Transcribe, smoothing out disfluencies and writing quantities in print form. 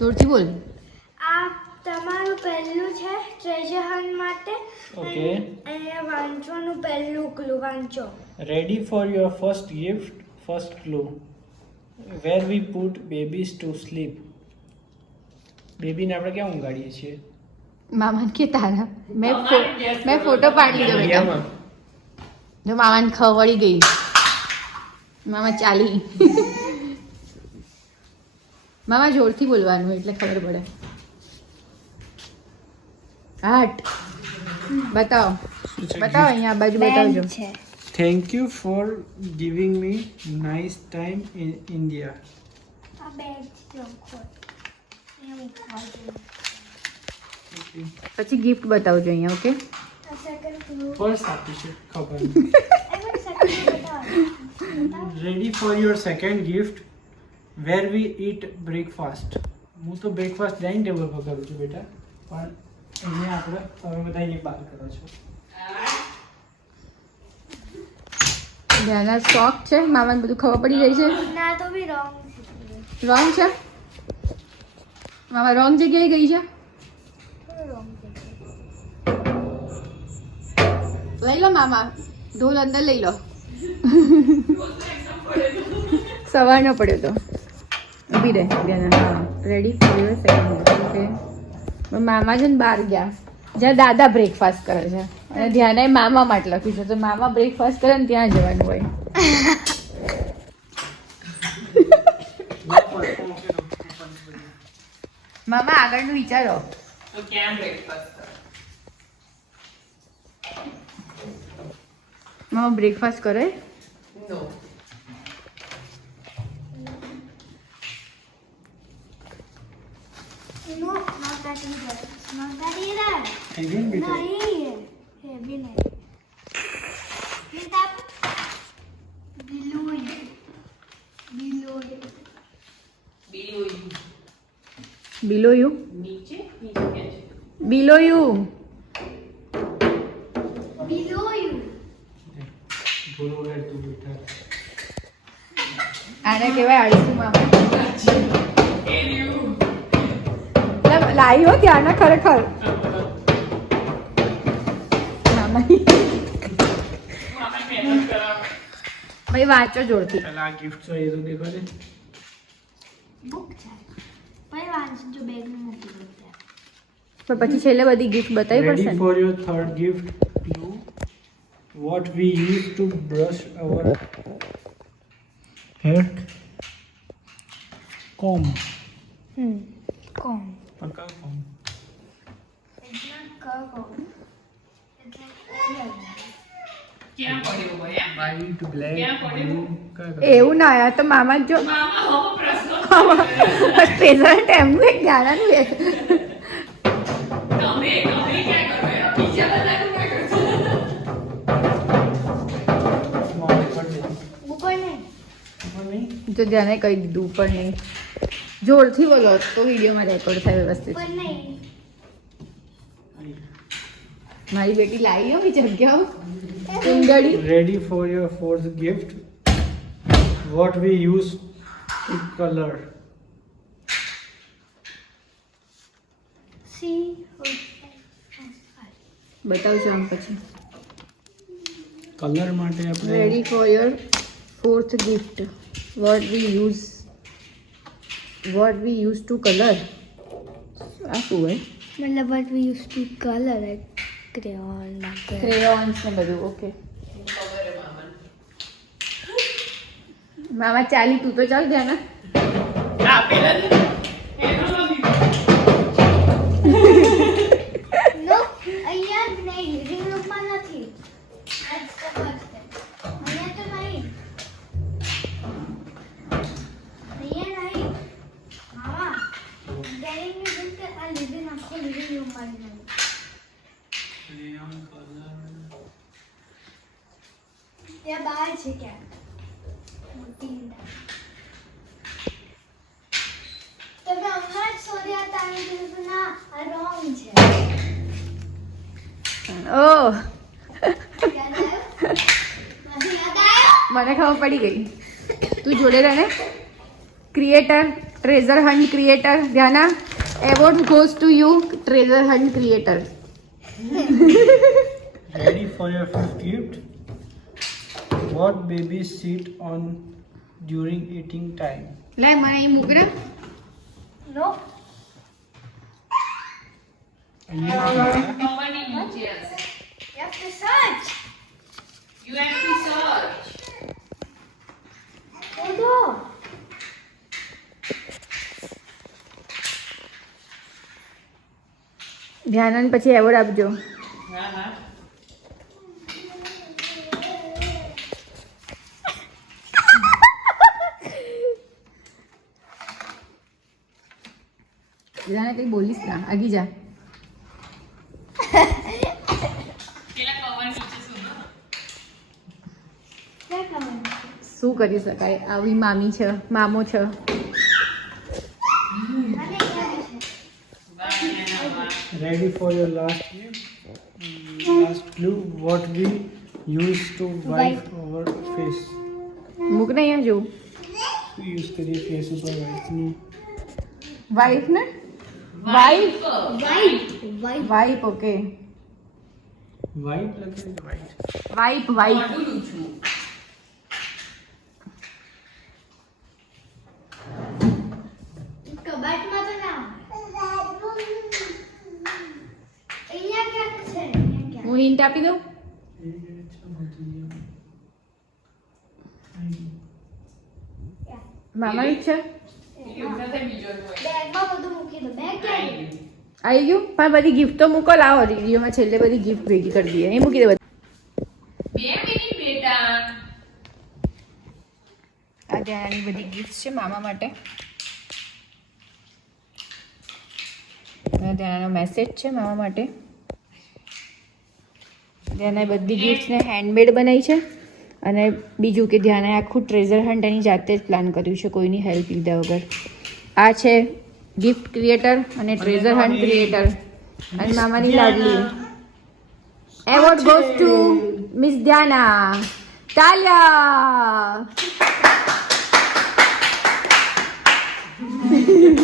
જોરથી બોલ. આ તમારું પહેલું છે ટ્રેઝર હન્ટ માટે. ઓકે. અહીંયા વાંચવાનું પહેલું ક્લુ વાંચો. Ready for your first gift, first clue. Where we put babies to sleep. બેબીને આપણે ક્યાં ઊંઘાડીએ છીએ? મામાને કે તારા મેં ફોટો પાડી લીધો બેટા. ઈન્ડિયામાં. જો મામાને ખવડી ગઈ. મામા ચાલી. મામા જોરથી બોલવાનું એટલે ખબર પડે. હાટ બતાવો બતાવો અહીંયા આ બાજુ બતાવજો. છે. Thank you for giving me nice time in India. આ બેગ લખો. પછી ગિફ્ટ બતાવજો અહીંયા. Okay second clue. પર્સ આપી છે ખબર. એમાં સેકન્ડ બતાવો. Ready for your second gift. Where we eat breakfast. હું તો બ્રેકફાસ્ટ ડાઇનિંગ ટેબલ પર કરું છું બેટા, પણ અહીંયા આપણે તમે બધા અહીંયા બહાર કરો છો. ધ્યાના શોખ છે. મામાને બધું ખબર પડી ગઈ છે. ના તો બી રોંગ છે. રોંગ છે. મામા રોંગ જગ્યાએ ગઈ છે. થોડું રોંગ છે. લઈ લો મામા, ઢોલ અંદર લઈ લો. સવારનો પડ્યો તો. ઊભી રહે Dhyana. Ready for your second. Okay મામા છે ને બહાર ગયા જ્યાં દાદા બ્રેકફાસ્ટ કરે છે, અને ધ્યાને મામા માટે લખ્યું છે, તો મામા બ્રેકફાસ્ટ કરે ને ત્યાં જવાનું હોય. મામા આગળનું વિચારો. તો ક્યાં બ્રેકફાસ્ટ કરે? મામા બ્રેકફાસ્ટ કરે. નો. No, not that either. Not that either. Again બેટા. नहीं है भी नहीं. Hint up. Below you. Below you. Below you. Below you. નીચે નીચે ક્યાં છે? બિલો યુ. Below you. બોલો રે તું બેટા. આને કહેવાય આળસુ મામા. એલ્યુ. લાઈ હો ત્યાં ના ખરેખર. મામા મામા મહેનત કરાવે. ભાઈ વાંચો જોરથી. પહેલા આ ગિફ્ટ છે એ તો દેખો ને. Book છે. ભાઈ વાંચ જો બેગ માં મૂકી દો ત્યાં. પણ પછી છેલ્લે બધી ગિફ્ટ બતાવી પડશે Ready ને. for your third gift clue. What we use to brush our hair. Comb. કોણ? પક્કા comb. એટલે કરો. એટલે ક્યાં પડ્યો ભાઈ? White, black, ક્યાં પડ્યું? blue. કયા એવું ના આ તો મામા જ જો મામા હો પ્રશ્ન. પ્રેઝન્ટ એમનું એક ગાણાનું એક. તમે ક્યાં કરો યાર? બીજા બધાનું ક્યાં કરશો? small ઉપર નહીં. ઉપર નહીં. ઉપર નહીં. જો ધ્યાને કહી દીધું ઉપર નહીં. જોરથી બોલો તો વિડીયોમાં રેકોર્ડ થાય વ્યવસ્થિત. ઉપર નહીં. મારી બેટી લાવી હો જગ્યાઓ ઉંદડી. Ready for your fourth gift. What we use to color. C બતાવજો આમ પછી. કલર માટે આપણે ready for your fourth gift. What we use to colour. આ શું હોય? મતલબ what we used to color like crayon marker. Crayons ને બધું. ઓકે ખબર હે મામાને. મામા ચાલી તું તો ચાલ ધ્યાના. ના પેલા એનો નથી. No, અહીંયા જ નહીં લિવિંગ રૂમમાં નથી. That's the first step. અહીંયા તો નહીં. અહીંયા નહીં. મામા getting me think that આ લિવિંગ આખો લિવિંગ રૂમમાં જ નહીં. crayon color. ત્યાં બહાર છે ક્યાંક. મોટી લીંડા. તમે હમણાં જ શોધ્યા હતા અને કીધું ના આ રોંગ છે. ઓહ યાદ આવ્યું? મને યાદ આવ્યું? મને ખબર પડી ગઈ. તું જોડે રહે ને. Creator treasure hunt creator Dhyana award goes to you treasure hunt creator. Ready for your fifth gift? What babies sit on during eating time? લે મને અહીં મૂક ને. નો કવરની નીચે હશે. You have to search You have to search. શોધો ધ્યાનન પછી award આપજો. હા હા. ધ્યાના કંઈ બોલીશ ના આગી જા. પેલા કવર નીચે સુનો. ક્યાં ખબર શું કરી શકાય આવી મામી છે મામો છે. અને ક્યાં છે વાહ નાના વાહ. Ready for your last gift? Last clue. What we use to wipe our face. મૂક ને અહીંયા જોઉં. Use કરીએ face ઉપર wipe ની. વાઈફ ને wife white white wife okay Wipe લખેલું છે white. Wife wife. મોઢું લૂછવું. કબાટમાં તો ના અહીંયા ક્યાંક છે અહીંયા હું હિન્ટ આપી દઉં. મામાની જ છે. એવું ન થાય બીજો કોઈ. બેગમાં બધું મૂકી દો બેગ ક્યાં ગયું? આવી ગયું પણ બધી ગિફ્ટ તો મૂકો લાવો વિડીયોમાં છેલ્લે બધી ગિફ્ટ ભેગી કરી દઈએ એ મૂકી દે બધી. 2 મિનિટ બેટા. આ ધ્યાનાની બધી ગિફ્ટ છે મામા માટે. અને ધ્યાનાનો મેસેજ છે મામા માટે. ધ્યાનાએ બધી ગિફ્ટ્સને હેન્ડમેડ બનાવી છે અને બીજું કે ધ્યાનાએ આખું ટ્રેઝર હન્ટ એની જાતે જ પ્લાન કર્યું છે કોઈની હેલ્પ લીધા વગર. આ છે ગિફ્ટ ક્રિએટર અને ટ્રેઝર હન્ટ ક્રિએટર અને મામાની લાડલી. Award goes to miss Dhyana. તાલિયા.